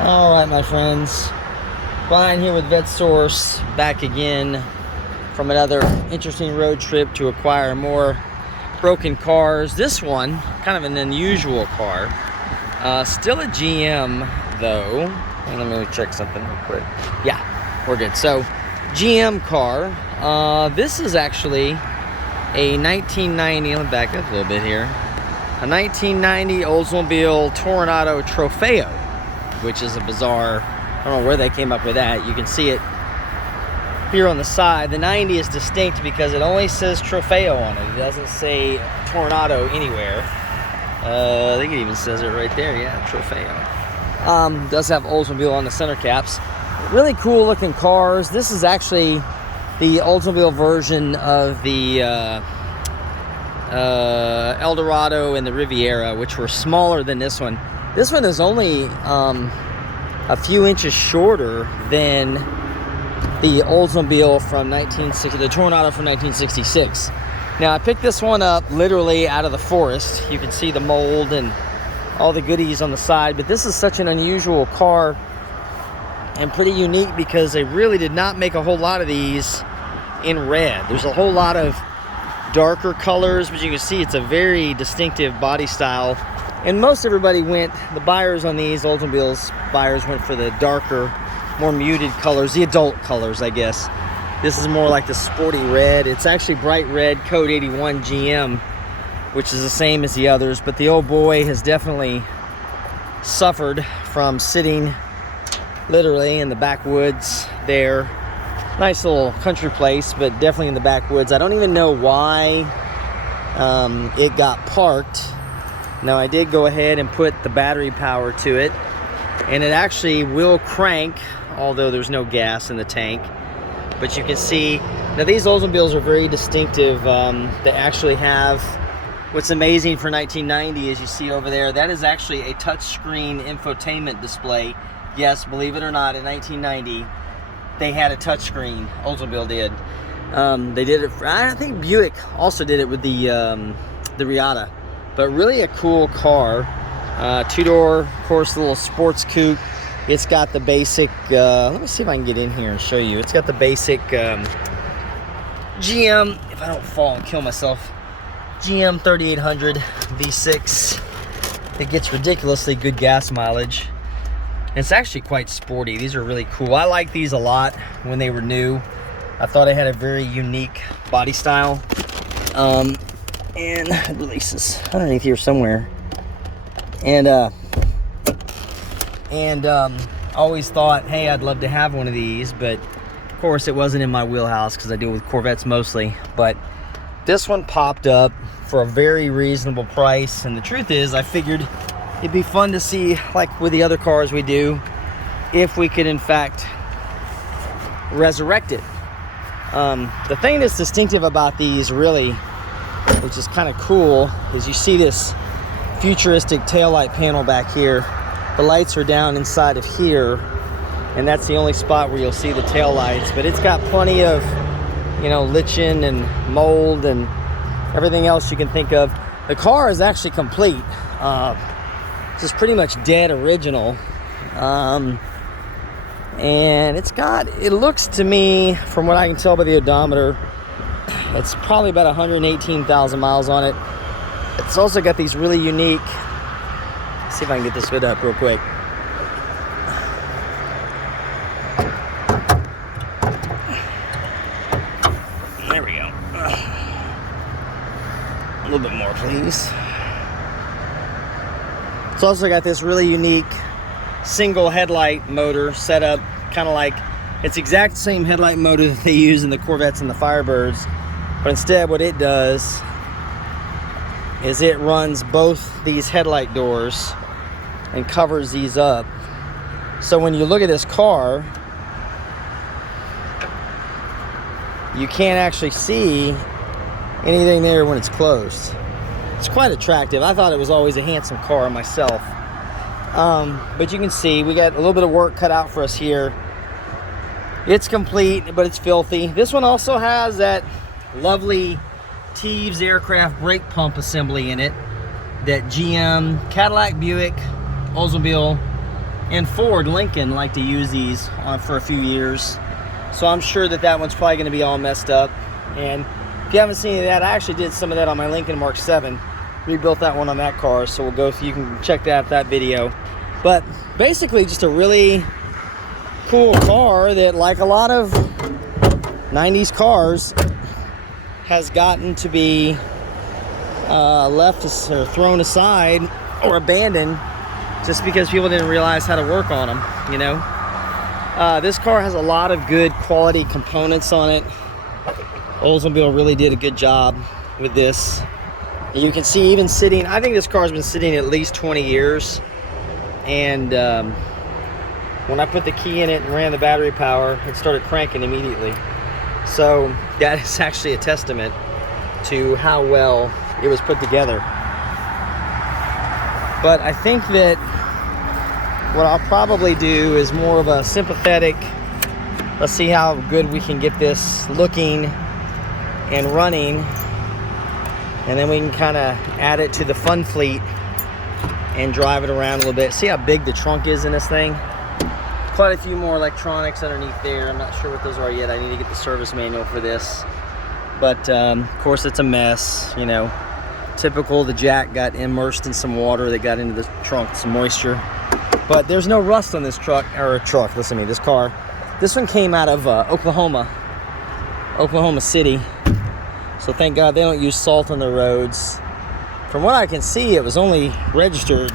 All right, my friends. Brian here with VetteSource, back again from another interesting road trip to acquire more broken cars. This one, kind of an unusual car. Still a GM, though. Let me check something real quick. Yeah, we're good. So, GM car. This is actually a 1990, let me back up a little bit here. A 1990 Oldsmobile Toronado Trofeo, which is a bizarre, I don't know where they came up with that. You can see it here on the side. The 90 is distinct because it only says Trofeo on it. It doesn't say Toronado anywhere. I think it even says it right there. Yeah, Trofeo. Does have Oldsmobile on the center caps. Really cool looking cars. This is actually the Oldsmobile version of the Eldorado and the Riviera, which were smaller than this one. This one is only a few inches shorter than the Oldsmobile from 1960, the Toronado from 1966. Now, I picked this one up literally out of the forest. You can see the mold and all the goodies on the side, but this is such an unusual car and pretty unique because they really did not make a whole lot of these in red. There's a whole lot of darker colors, but you can see it's a very distinctive body style. And most everybody went, the buyers on these Oldsmobiles, buyers went for the darker, more muted colors, the adult colors, I guess. This is more like the sporty red. It's actually bright red, code 81 GM, which is the same as the others, but the old boy has definitely suffered from sitting literally in the backwoods there. Nice little country place, but definitely in the backwoods. I don't even know why it got parked. Now, I did go ahead and put the battery power to it, and it actually will crank, although there's no gas in the tank. But you can see, now these Oldsmobiles are very distinctive. They actually have, what's amazing for 1990 is you see over there, that is actually a touchscreen infotainment display. Yes, believe it or not, in 1990, they had a touchscreen. Oldsmobile did. They did it. I think Buick also did it with the Riata. But really a cool car. Two-door, of course, little sports coupe. It's got the basic. Let me see if I can get in here and show you. It's got the basic GM. If I don't fall and kill myself, GM 3800 V6. It gets ridiculously good gas mileage. It's actually quite sporty. These are really cool. I like these a lot when they were new. I thought it had a very unique body style. And it releases underneath here somewhere. And always thought, hey, I'd love to have one of these, but of course it wasn't in my wheelhouse because I deal with Corvettes mostly. But this one popped up for a very reasonable price, and the truth is, I figured it'd be fun to see, like with the other cars we do, if we could in fact resurrect it. The thing that's distinctive about these, really, which is kind of cool, is you see this futuristic taillight panel back here. The lights are down inside of here, and that's the only spot where you'll see the tail lights. But it's got plenty of, lichen and mold and everything else you can think of. The car is actually complete. This is pretty much dead original. And it looks to me, from what I can tell by the odometer, it's probably about 118,000 miles on it. It's also got these really unique, let's see if I can get this hood up real quick. There we go. A little bit more, please. It's also got this really unique single headlight motor set up, kind of like, it's exact same headlight motor that they use in the Corvettes and the Firebirds, but instead what it does is it runs both these headlight doors and covers these up. So when you look at this car, you can't actually see anything there when it's closed. It's quite attractive. I thought it was always a handsome car myself. But you can see we got a little bit of work cut out for us here. It's complete, but it's filthy. This one also has that lovely Teves aircraft brake pump assembly in it that GM, Cadillac, Buick, Oldsmobile, And Ford, Lincoln like to use these for a few years. So I'm sure that that one's probably going to be all messed up. And if you haven't seen any of that, I actually did some of that on my Lincoln Mark 7. Rebuilt that one on that car, so we'll go through, you can check that video. But basically just a really cool car that, like a lot of 90s cars, has gotten to be left or thrown aside or abandoned just because people didn't realize how to work on them, you know. This car has a lot of good quality components on it. Oldsmobile really did a good job with this. You can see even sitting, I think this car's been sitting at least 20 years. And when I put the key in it and ran the battery power, it started cranking immediately. So that is actually a testament to how well it was put together. But I think that what I'll probably do is more of a sympathetic, let's see how good we can get this looking and running, and then we can kind of add it to the fun fleet and drive it around a little bit. See how big the trunk is in this thing? Quite a few more electronics underneath there. I'm not sure what those are yet. I need to get the service manual for this. But of course it's a mess, you know. Typical, the jack got immersed in some water that got into the trunk, some moisture. But there's no rust on this listen to me, this car. This one came out of Oklahoma City. So thank God they don't use salt on the roads. From what I can see, it was only registered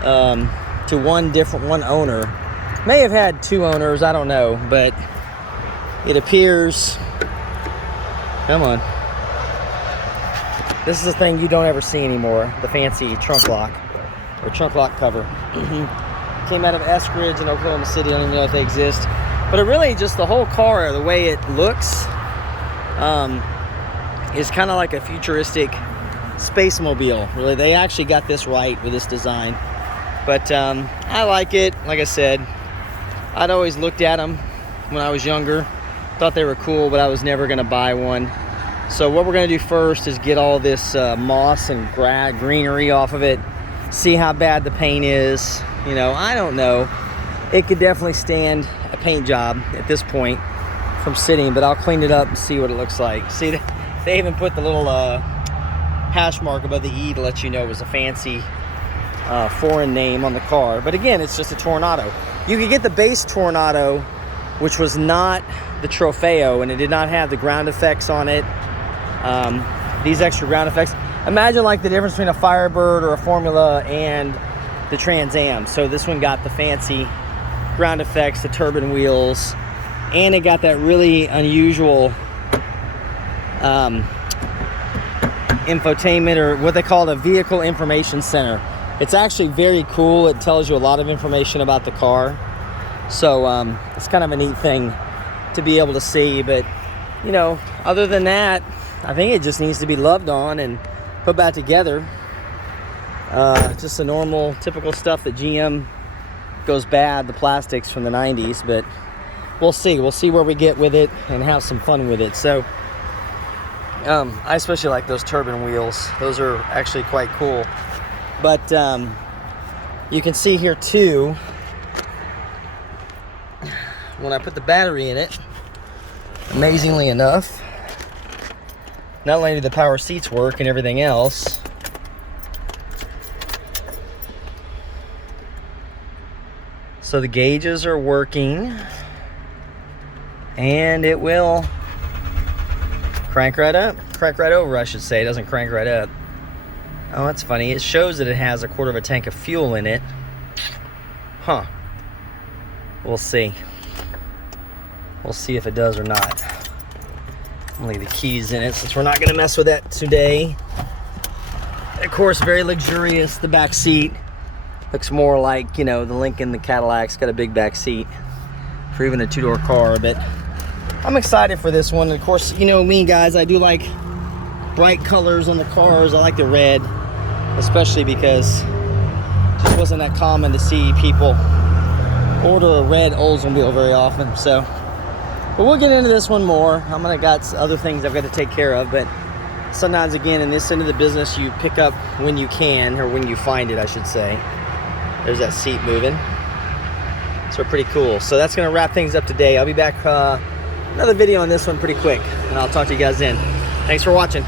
to one owner. May have had 2 owners, I don't know, but it appears, come on. This is a thing you don't ever see anymore, the fancy trunk lock or trunk lock cover. Came out of Eskridge in Oklahoma City. I don't even know if they exist, but it really just, the whole car, the way it looks, is kind of like a futuristic space mobile. Really, they actually got this right with this design. But I like it. Like I said, I'd always looked at them when I was younger, thought they were cool, but I was never going to buy one. So what we're going to do first is get all this moss and greenery off of it, see how bad the paint is. You know, I don't know. It could definitely stand a paint job at this point from sitting, but I'll clean it up and see what it looks like. See, they even put the little hash mark above the E to let you know it was a fancy foreign name on the car. But again, it's just a Toronado. You could get the base Toronado, which was not the Trofeo, and it did not have the ground effects on it. These extra ground effects. Imagine like the difference between a Firebird or a Formula and the Trans Am. So this one got the fancy ground effects, the turbine wheels, and it got that really unusual infotainment, or what they call the vehicle information center. It's actually very cool. It tells you a lot of information about the car. So it's kind of a neat thing to be able to see. But you know, other than that, I think it just needs to be loved on and put back together. Just the normal, typical stuff that GM goes bad, the plastics from the 90s. But we'll see. We'll see where we get with it and have some fun with it. So I especially like those turbine wheels. Those are actually quite cool. But you can see here too, when I put the battery in it, amazingly enough, not only do the power seats work and everything else, so the gauges are working, and it will crank right over, I should say. It doesn't crank right up. Oh, that's funny. It shows that it has a 1/4 of a tank of fuel in it. Huh. We'll see. We'll see if it does or not. I'll leave the keys in it since we're not going to mess with that today. Of course, very luxurious. The back seat looks more like, you know, the Lincoln, the Cadillac's got a big back seat for even a 2-door car. But I'm excited for this one. And of course, you know me, guys, I do like bright colors on the cars. I like the red, especially because it just wasn't that common to see people order a red Oldsmobile very often. So, but we'll get into this one more. I'm gonna got other things I've got to take care of, but sometimes, again, in this end of the business, you pick up when you can, or when you find it, I should say. There's that seat moving. So pretty cool. So that's gonna wrap things up today. I'll be back another video on this one pretty quick, and I'll talk to you guys then. Thanks for watching.